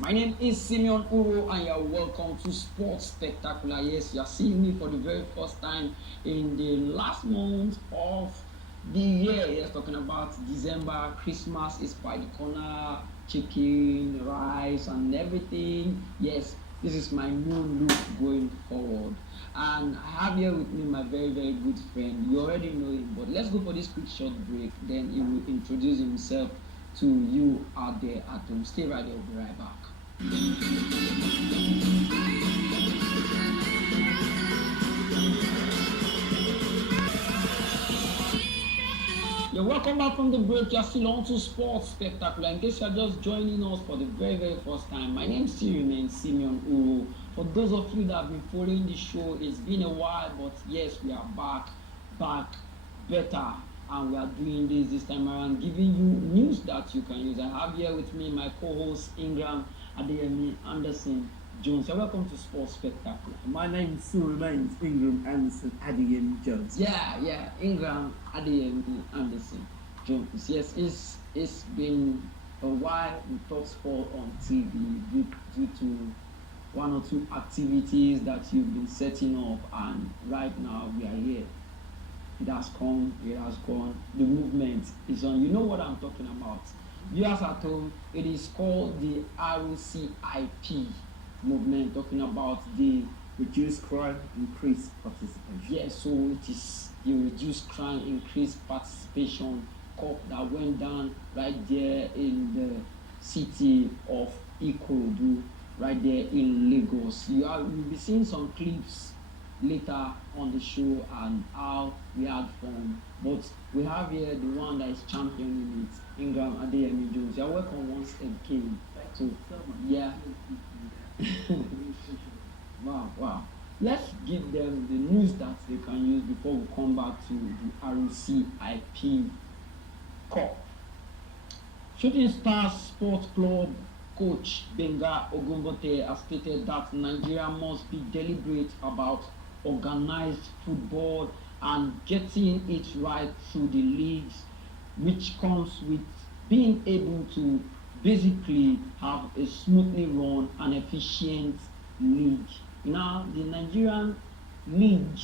My name is SImeon Uroh and you're welcome to Sports Spectacular. Yes, you're seeing me for the very first time in the last month of the year. Yes, talking about December. Christmas is by the corner, chicken, rice, and everything. Yes, this is my new look going forward. And I have here with me my very, very good friend. You already know him, but let's go for this quick short break. Then he will introduce himself to you out there at home. Stay right there, we'll be right back. You're welcome back from the break. You're still on to Sports Spectacular. In case you're just joining us for the very, very first time, my name still remains SImeon Uroh. For those of you that have been following the show, it's been a while, but yes, we are back, better. And we are doing this time around, giving you news that you can use. I have here with me my co-host Ingram Anderson Jones. You're welcome to Sports Spectacular. My name still remains Ingram Anderson Jones. Yeah, Ingram Anderson Jones. Yes, it's been a while we talk sport on TV due to one or two activities that you've been setting up, and right now we are here. It has come, it has gone. The movement is on. You know what I'm talking about. Viewers at home, it is called the RCIP movement, talking about the Reduce crime, increase participation. Yes, so it is the Reduce Crime, Increase Participation cup that went down right there in the city of Ikorodu, right there in Lagos. You'll be seeing some clips later on the show and how we had fun. But we have here the one that is championing it, Ingram Jones. You're welcome once again. So yeah. Wow. Let's give them the news that they can use before we come back to the RCIP Cup. Shooting Stars Sports Club coach Benga Ogumbote has stated that Nigeria must be deliberate about organized football and getting it right through the leagues, which comes with being able to basically have a smoothly run and efficient league. Now, the Nigerian league,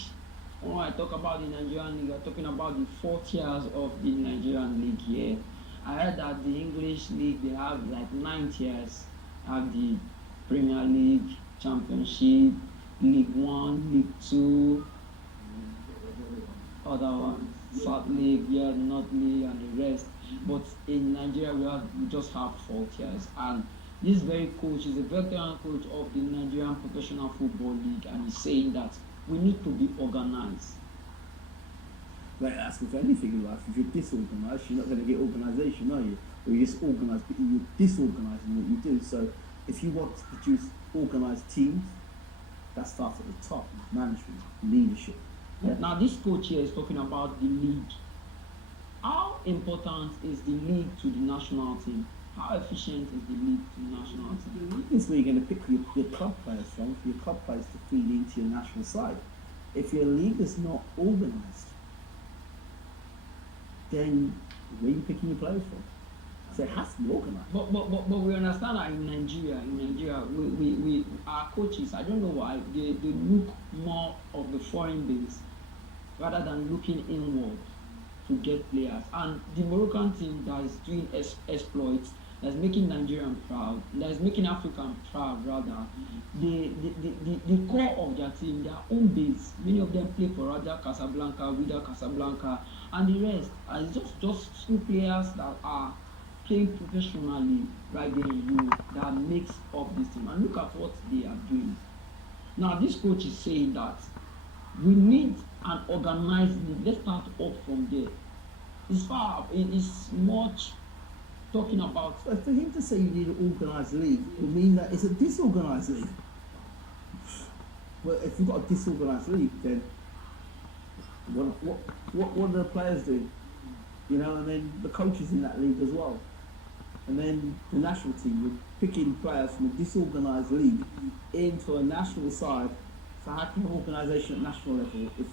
when I talk about the Nigerian league, I'm talking about the 4 tiers of the Nigerian league here. I heard that the English league, they have like 9 tiers. Have the Premier League, Championship, League 1, League 2, other one, South League, North League, and the rest. But in Nigeria, we just have 4 tiers. And this very coach is a veteran coach of the Nigerian Professional Football League, and he's saying that we need to be organized. Like that's with anything in life. If you're disorganized, you're not going to get organization, are you? Or you're just organized, but you're disorganized in what you do. So if you want to produce organized teams, that starts at the top, management, leadership. Yeah. Now this coach here is talking about the league. How important is the league to the national team? How efficient is the league to the national team? The league is where you're going to pick your club players from, for your club players to feed into your national side. If your league is not organised, then where are you picking your players from? So it has to be organised. But we understand that in Nigeria, we our coaches, I don't know why, they look more of the foreign base rather than looking inward to get players. And the Moroccan team that is doing exploits, that's making Nigerian proud, that is making African proud rather, the core of their team, their own base, many of them play for Raja Casablanca, Wydad Casablanca, and the rest are just school players that are playing professionally right there in Europe that makes up this team. And look at what they are doing. Now this coach is saying that we need an organized league. Let's start off from there. It is much talking about. So for him to say you need an organised league would mean that it's a disorganised league. Well, if you've got a disorganised league, then what do the players do? You know, and then the coaches in that league as well. And then the national team, we're picking players from a disorganised league into a national side. So how can you have organisation at national level if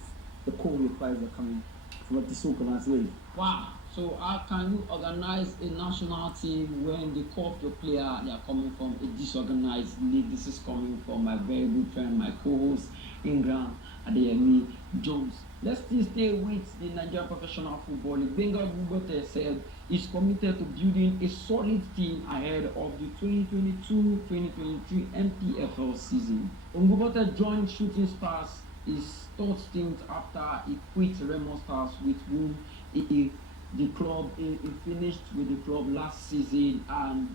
the core of your players are coming from a disorganised league? Wow. So how can you organize a national team when the core of your player they are coming from a disorganized league? This is coming from my very good friend, my co-host Ingram Adeyemi Jones. Let's still stay with the Nigerian Professional Football League. Benga Bugote said he's committed to building a solid team ahead of the 2022-2023 MPFL season. Bugote joined Shooting Stars his third stint after he quit Remo Stars, with whom he finished with the club last season, and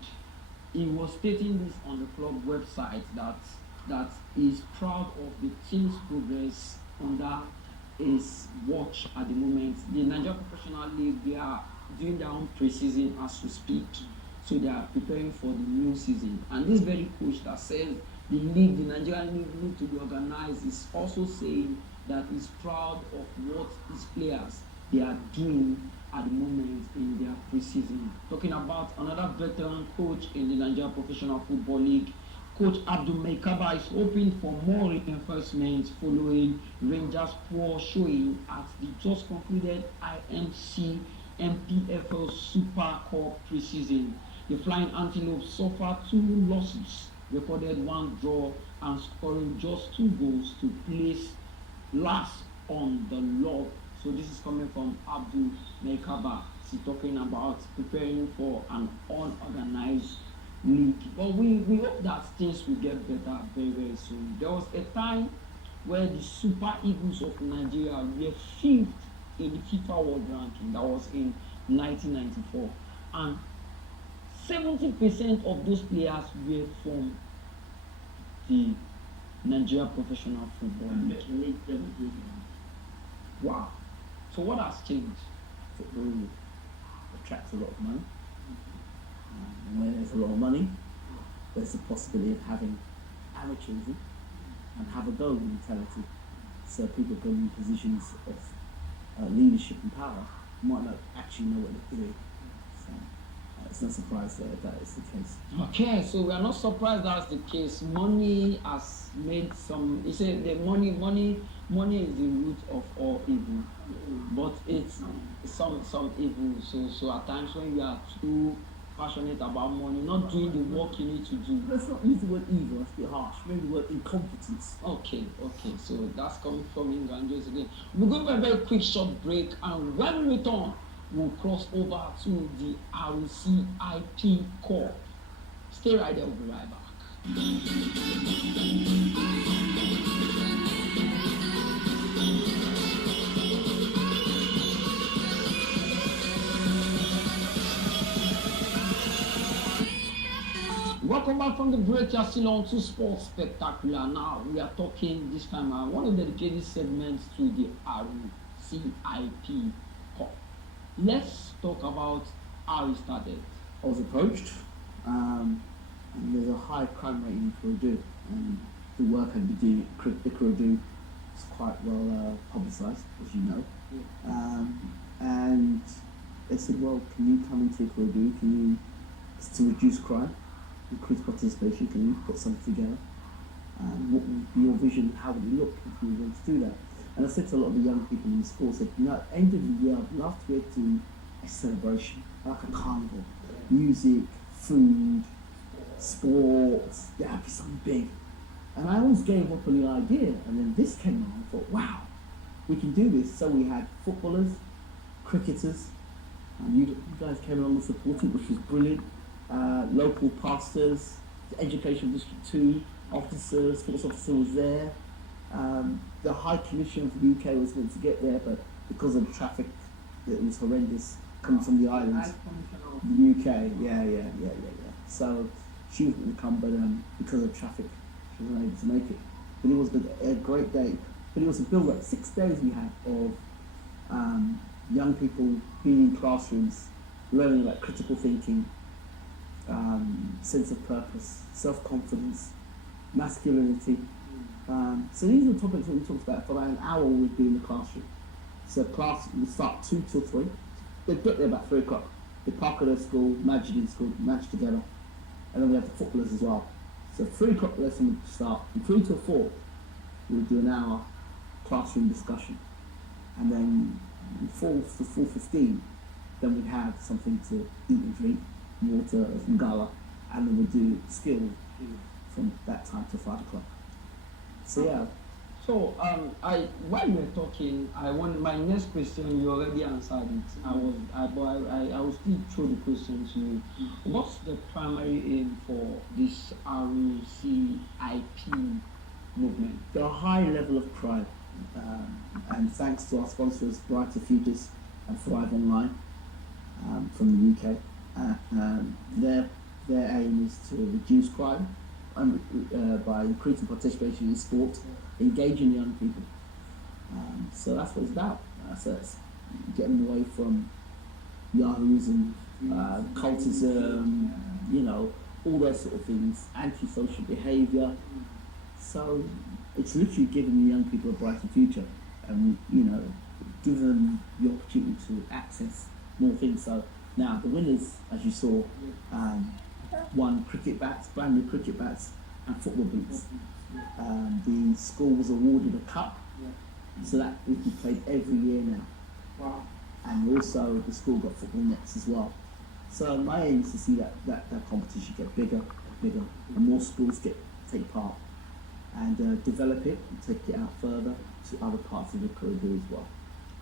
he was stating this on the club website that he's proud of the team's progress under his watch at the moment. The Nigeria Professional League, they are doing their own pre-season as we speak, so they are preparing for the new season. And this very coach that says the league, the Nigerian league, need to be organized, is also saying that he's proud of what his players they are doing at the moment in their pre-season. Talking about another veteran coach in the Nigeria Professional Football League, Coach Abdul Maikaba is hoping for more reinforcements following Rangers' poor showing at the just concluded IMC MPFL Super Cup pre-season. The Flying Antelopes suffered 2 losses, recorded 1 draw, and scoring just 2 goals to place last on the log. So this is coming from Abdul Maikaba. He's talking about preparing for an unorganized league. But we hope that things will get better very, very soon. There was a time where the Super Eagles of Nigeria were 5th in the FIFA World Ranking. That was in 1994. And 70% of those players were from the Nigeria Professional Football League. Wow. So what has changed? Football attracts a lot of money. And when there's a lot of money, there's the possibility of having amateurism and have a go mentality. So people go in positions of leadership and power might not actually know what they're doing. So it's not surprised that is the case. Okay, so we are not surprised that's the case. Money has made some. He said the money is the root of all evil, but it's some evil. So at times when you are too passionate about money, not doing the work you need to do. Let's not use the word evil. That's a bit harsh. Maybe the word incompetence. Okay. So that's coming from England again. We'll go for a very quick short break, and when we return, we'll cross over to the RCIP Corp. Stay right there, we'll be right back. Welcome back from the break. You're still on to Sports Spectacular. Now we are talking this time. I want to dedicate this segment to the RCIP Corp. Let's talk about how it started. I was approached, and there's a high crime rate in Ikorodu, and the work I've been doing at Ikorodu is quite well publicised, as you know. Yeah. And they said, well, can you come into Ikorodu? To reduce crime, increase participation, can you put something together? And what would be your vision? How would it look if you were going to do that? And I said to a lot of the young people in the school, I said, at the end of the year, I'd love to get to a celebration, like a carnival, music, food, sports, there had to be something big. And I always gave up on the idea, and then this came on, I thought, wow, we can do this. So we had footballers, cricketers, and you guys came along and supported, which was brilliant. Local pastors, the Education District 2 officer, sports officer was there. The High Commission for the UK was meant to get there, but because of the traffic, it was horrendous coming from the islands. The UK, yeah. So she was going to come, but because of traffic, she wasn't able to make it. But it was a great day. But it was a build-up. 6 days we had of young people being in classrooms, learning about critical thinking, sense of purpose, self-confidence, masculinity. So these are the topics that we talked about. For about an hour we'd be in the classroom. So class would start 2 till 3. They'd get there about 3 o'clock. They park at their school, match in school, match together. And then we have the footballers as well. So 3 o'clock lesson would start. From 3 till 4 we would do an hour classroom discussion. And then 4 to 4:15 then we'd have something to eat and drink, water from gala, and then we'd do skill from that time to 5 o'clock. So yeah. So while you were talking, I want my next question. You already answered it. I will still throw the question to you. What's the primary aim for this RCIP movement? The high level of crime, and thanks to our sponsors, Brighter Futures and Thrive Online from the UK, their aim is to reduce crime by increasing participation in sport, engaging young people. So that's what it's about. So it's getting away from yahoos and cultism, all those sort of things, antisocial behaviour. So it's literally giving the young people a brighter future, and giving them the opportunity to access more things. So now the winners, as you saw, won cricket bats, brand new cricket bats, and football boots. The school was awarded a cup, so that will be played every year now. Wow. And also the school got football nets as well. So my aim is to see that competition get bigger, and more schools take part, and develop it and take it out further to other parts of the Ikorodu as well.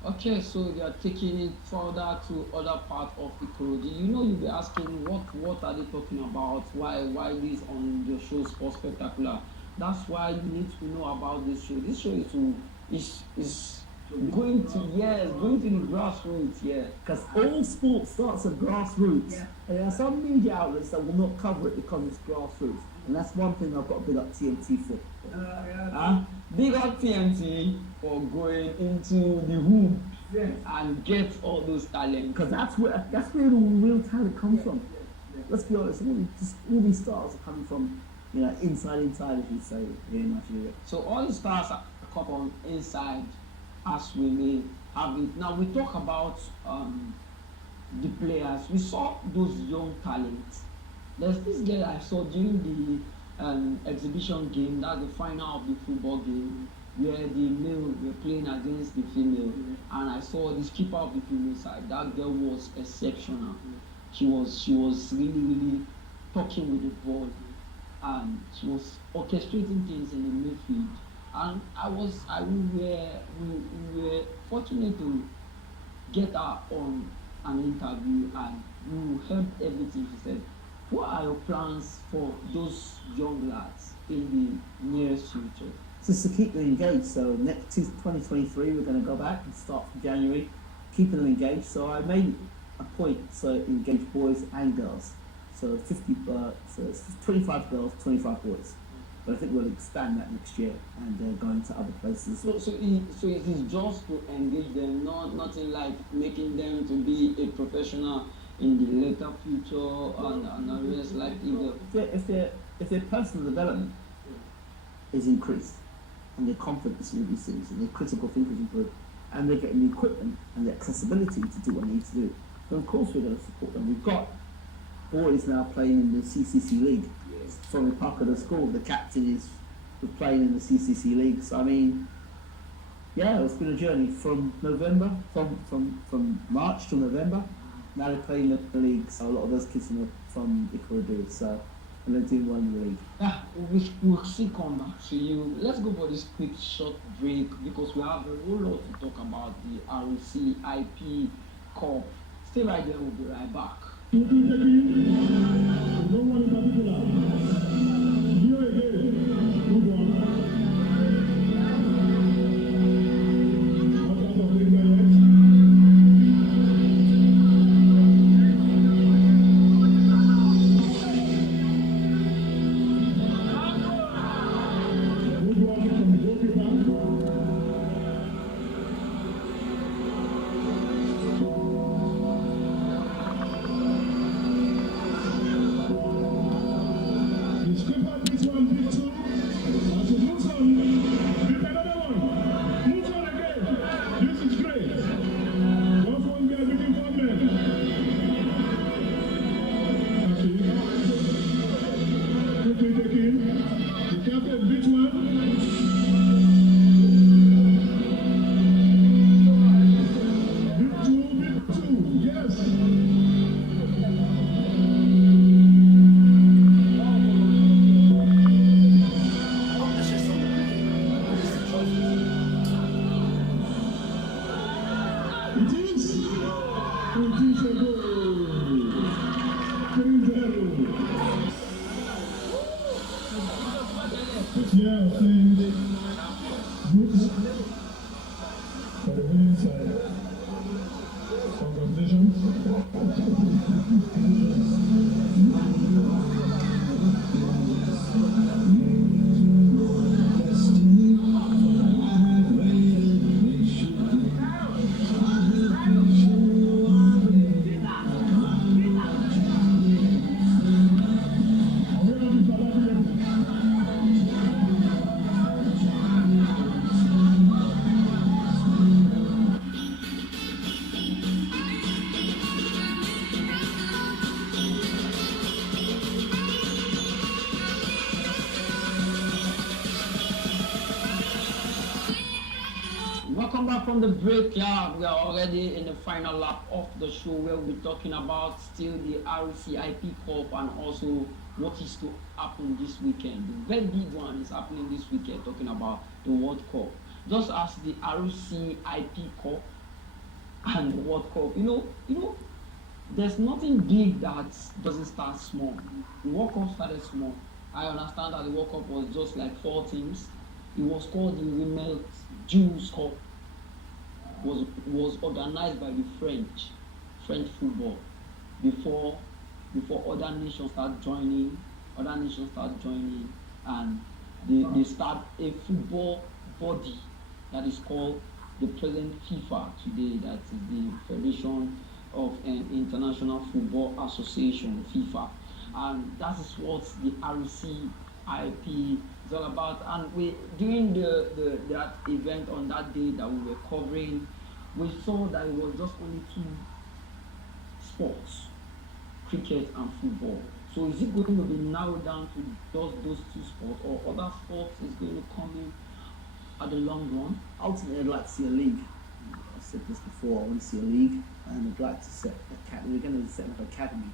Okay, so they are taking it further to other parts of Ikorodu. You'll be asking what are they talking about? Why this on the show Sports Spectacular? That's why you need to know about this show. This show is going to the grassroots, Because all sports starts at grassroots. Yeah. And there are some media outlets that will not cover it because it's grassroots. And that's one thing I've got to big up TNT for. Big up TNT for going into the hoop and get all those talents. Because that's where the real talent comes from. Let's be honest, all these stars are coming from, inside, as we say here in Nigeria. So all the stars come from inside, as we may have it. Now we talk about the players. We saw those young talents. There's this girl I saw during the exhibition game, that's the final of the football game, where the male were playing against the female, and I saw the keeper of the female side. That girl was exceptional. She was really talking with the ball, and she was orchestrating things in the midfield. And we were fortunate to get her on an interview, and we heard everything she said. What are your plans for those young lads in the nearest future? Just to keep them engaged. So next 2023, we're going to go back and start from January, keeping them engaged. So I made a point to engage boys and girls. So so it's 25 girls, 25 boys. But I think we'll expand that next year and go into other places. So it is just to engage them, nothing like making them to be a professional in the later future and areas like if their personal development is increased, and their confidence will be increased, and their critical thinking is improved, and they're getting the equipment and the accessibility to do what they need to do, then of course we're going to support them. We've got boys now playing in the CCC League. From the park of the school, the captain is playing in the CCC League. So I mean, it's been a journey from November, from March to November. Now they're playing the league, so a lot of those kids from Ikorodu, so and they're doing well in the league. We'll still come back to you. Let's go for this quick short break because we have a whole lot to talk about the RCIP Cup. Stay right there, we'll be right back. Yeah, and groups for the winning side. Congratulations. Welcome back from the break. Yeah, we are already in the final lap of the show where we're talking about still the RCIP Cup and also what is to happen this weekend. The very big one is happening this weekend, talking about the World Cup. Just as the RCIP Cup and the World Cup, there's nothing big that doesn't start small. The World Cup started small. I understand that the World Cup was just like 4 teams. It was called the Remelt Jews Cup. Was organized by the French football before other nations start joining, and they start a football body that is called the present FIFA today, that is the Federation of International Football Association, FIFA, and that is what the RCIP is all about. And we during that event on that day that we were covering, we saw that it was just only 2 sports, cricket and football. So is it going to be narrowed down to just those 2 sports, or other sports is going to come in at the long run? Ultimately, I'd like to see a league. I said this before, I want to see a league, and I'd like to set a academy. We're going to set up an academy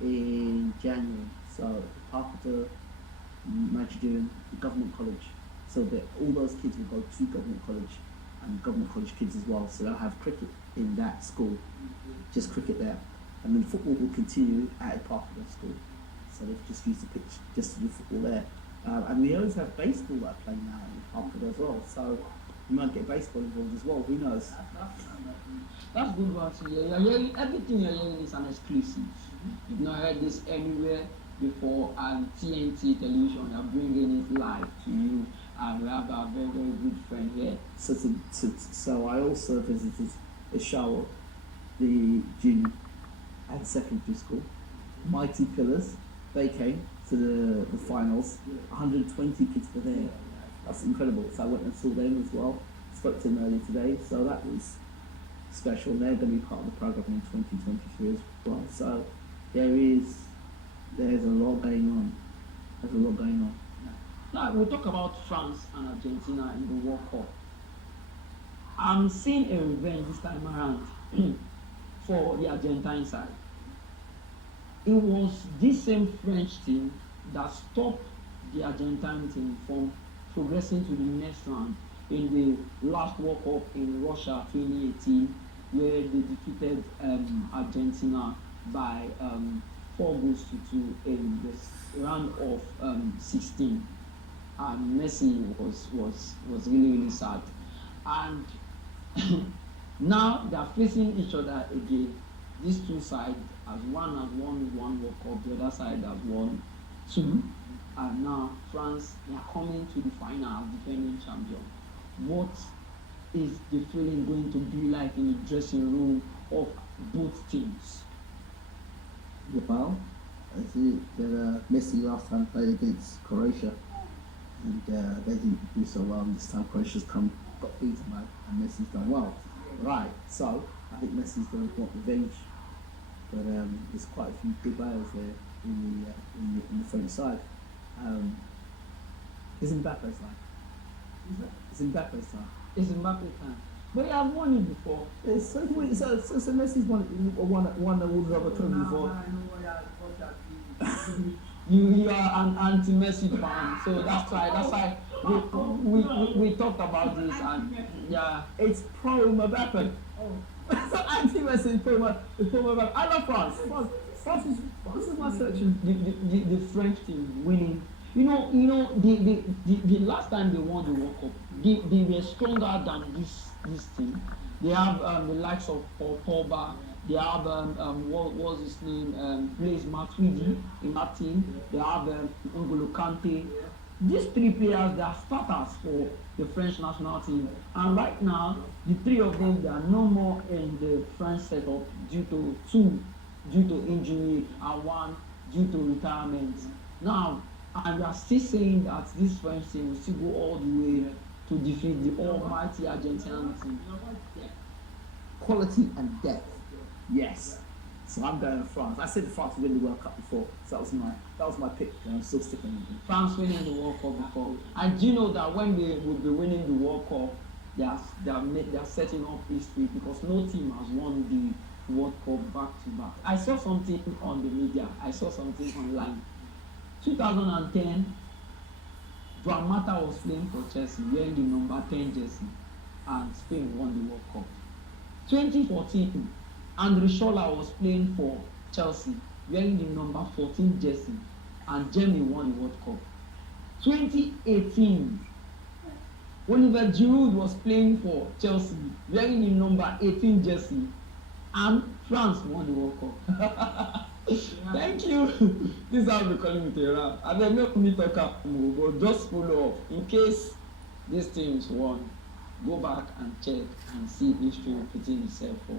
in January. So part of the Nigerian government college, so that all those kids will go to government college, and government college kids as well. So they'll have cricket in that school, just cricket there, and then football will continue at a part of the school. So they've just used the pitch just to do football there. And we always have baseball that are playing now in Hartford as well. So we might get baseball involved as well. Who knows? That's good one to hear. You're hearing, everything you're hearing is an exclusive. You've not heard this anywhere before, and TNT Television are bringing it live to you. And we have a very, very good friend here. So I also visited Ishawa, the junior and secondary school. Mighty Pillars, they came to the finals. 120 kids were there. That's incredible. So I went and saw them as well. Spoke to them earlier today. So that was special. They're going to be part of the program in 2023 as well. So there's a lot going on. There's a lot going on. Now we'll talk about France and Argentina in the World Cup. I'm seeing a revenge this time around for the Argentine side. It was this same French team that stopped the Argentine team from progressing to the next round in the last World Cup in Russia 2018, where they defeated Argentina by 4 goals to 2 in the round of 16. And Messi was really, really sad. And now they are facing each other again. These 2 sides, as one has won 1 World Cup, the other side has won 2. And now France, they are coming to the final as defending champion. What is the feeling going to be like in the dressing room of both teams? Well, I see that Messi last time played against Croatia, and they didn't do so well. This time Croatia's got beaten by, and Messi's done well. Right, so I think Messi's going to want revenge, but there's quite a few big players there in the French side. It's Mbappe's time. It's Mbappe's time. It's Mbappe's time. But he has won it before. So Messi's won all the other trophies before. You are an anti-Messi fan, so that's why we talked about this, and yeah, it's pro Mbappe. It's not anti-Messi, it's pro Mbappe. I love France. France is my searching. The French team winning The last time they won the World Cup, they were stronger than this team. They have the likes of Paul Pogba. They have what was his name? Blaise Matuidi in that team. They have N'Golo Kante. These three players, they are starters for the French national team. And right now, the three of them, they are no more in the French setup due to injury, and one due to retirement. Now, and we are still saying that this French team will still go all the way to defeat the almighty Argentinian team. Quality and depth. Yes. So I'm going with France. I said France would win the World Cup before, so that was my pick, and I'm still sticking with it. France winning the World Cup before. And do you know that when they will be winning the World Cup, they are setting up history, because no team has won the World Cup back to back. I saw something on the media. I saw something online. 2010, Juan Mata was playing for Chelsea wearing the number 10 jersey, and Spain won the World Cup. 2014, Andre Scholler was playing for Chelsea wearing the number 14 jersey, and Germany won the World Cup. 2018, Oliver Giroud was playing for Chelsea wearing the number 18 jersey, and France won the World Cup. Thank you. This is how we calling it a wrap. I don't know me talk up more, but just follow up in case these teams won. Go back and check and see history repeating itself for